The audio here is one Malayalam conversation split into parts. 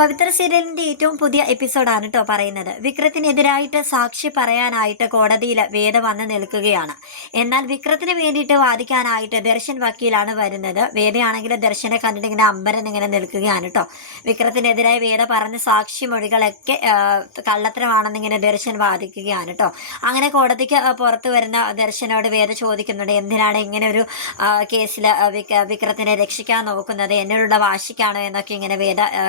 പവിത്ര സീരിയലിന്റെ ഏറ്റവും പുതിയ എപ്പിസോഡാണ് കേട്ടോ പറയുന്നത്. വിക്രത്തിനെതിരായിട്ട് സാക്ഷി പറയാനായിട്ട് കോടതിയിൽ വേദ വന്ന് നിൽക്കുകയാണ്. എന്നാൽ വിക്രത്തിന് വേണ്ടിയിട്ട് വാദിക്കാനായിട്ട് ദർശൻ വക്കീലാണ് വരുന്നത്. വേദയാണെങ്കിൽ ദർശനെ കണ്ടിട്ട് ഇങ്ങനെ അമ്പരം ഇങ്ങനെ നിൽക്കുകയാണ് കേട്ടോ വിക്രത്തിനെതിരായി വേദ പറഞ്ഞ സാക്ഷി മൊഴികളൊക്കെ ആ, കള്ളത്തരമാണെന്ന് ഇങ്ങനെ ദർശൻ വാദിക്കുകയാണ് കേട്ടോ അങ്ങനെ കോടതിക്ക് പുറത്ത് വരുന്ന ദർശനോട് വേദ ചോദിക്കുന്നുണ്ട് എന്തിനാണ് ഇങ്ങനെ ഒരു കേസിൽ വിക്രത്തിനെ രക്ഷിക്കാൻ നോക്കുന്നത്? എന്നോടുള്ള വാശിക്കാണോ എന്നൊക്കെ ഇങ്ങനെ വേദ ആ,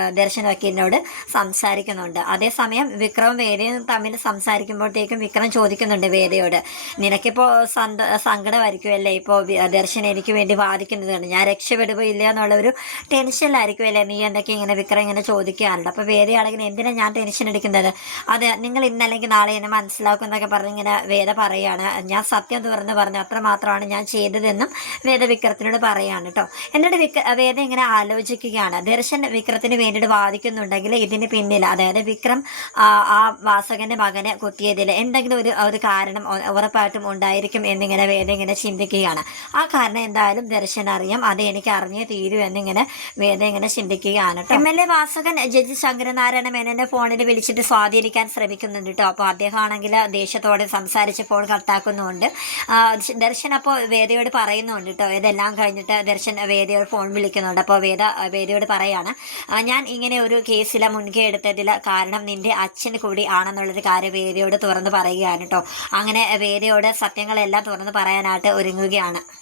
ദർശൻ എന്നോട് സംസാരിക്കുന്നുണ്ട്. അതേസമയം വിക്രമം വേദയും തമ്മിൽ സംസാരിക്കുമ്പോഴത്തേക്കും വിക്രം ചോദിക്കുന്നുണ്ട് വേദയോട് നിനക്കിപ്പോൾ സന്ത സങ്കടമായിരിക്കുമല്ലേ ഇപ്പോൾ ദർശൻ എനിക്ക് വേണ്ടി വാദിക്കുന്നതാണ്. ഞാൻ രക്ഷപ്പെടുകയോ എന്നുള്ള ഒരു ടെൻഷനിലായിരിക്കുമല്ലേ നീ എന്തൊക്കെ ഇങ്ങനെ വിക്രം ഇങ്ങനെ ചോദിക്കാറുണ്ട്? അപ്പോൾ വേദയാണെങ്കിൽ എന്തിനാണ് ഞാൻ ടെൻഷൻ എടുക്കുന്നത് അത് നിങ്ങൾ ഇന്നല്ലെങ്കിൽ നാളെ എന്നെ മനസ്സിലാക്കും എന്നൊക്കെ പറഞ്ഞ് ഇങ്ങനെ വേദ പറയാണ്. ഞാൻ സത്യം തുറന്ന് പറഞ്ഞു. അത്ര മാത്രമാണ് ഞാൻ ചെയ്തതെന്നും വേദ വിക്രത്തിനോട് പറയാണ് കേട്ടോ എന്നിട്ട് വിക്ര വേദ ഇങ്ങനെ ആലോചിക്കുകയാണ്. ദർശൻ വിക്രത്തിന് വേണ്ടിയിട്ട് വാദിക്കുന്നുണ്ടെങ്കിൽ ഇതിന് പിന്നിൽ അതായത് വിക്രം ആ, വാസകന്റെ മകനെ കുത്തിയതിൽ എന്തെങ്കിലും ഒരു ഒരു കാരണം ഉറപ്പായിട്ടും ഉണ്ടായിരിക്കും എന്നിങ്ങനെ വേദ ഇങ്ങനെ ചിന്തിക്കുകയാണ്. ആ കാരണം എന്തായാലും ദർശൻ അറിയാം. അത് എനിക്ക് അറിഞ്ഞേ തീരൂ എന്നിങ്ങനെ വേദ ഇങ്ങനെ ചിന്തിക്കുകയാണ് M L A Vasakan judge Sankaranarayana മേനോന്റെ ഫോണിൽ വിളിച്ചിട്ട് സ്വാധീനിക്കാൻ ശ്രമിക്കുന്നുണ്ട് കേട്ടോ. അപ്പോൾ അദ്ദേഹം ആണെങ്കിൽ ദേഷ്യത്തോടെ സംസാരിച്ച് ഫോൺ കട്ടാക്കുന്നുണ്ട് ദർശൻ അപ്പോൾ വേദയോട് പറയുന്നുണ്ട് കേട്ടോ. ഇതെല്ലാം കഴിഞ്ഞിട്ട് ദർശൻ വേദയോട് ഫോൺ വിളിക്കുന്നുണ്ട്. അപ്പോൾ വേദ വേദയോട് പറയാണ് ഞാൻ ഇങ്ങനെ ഒരു കേസിൽ മുൻകൈ എടുത്തതിൽ കാരണം നിന്റെ അച്ഛൻ കൂടി ആണെന്നുള്ളൊരു കാര്യം വേദയോട് തുറന്ന് പറയുകയാണ് കേട്ടോ. അങ്ങനെ വേദയോട് സത്യങ്ങളെല്ലാം തുറന്ന് പറയാനായിട്ട് ഒരുങ്ങുകയാണ്.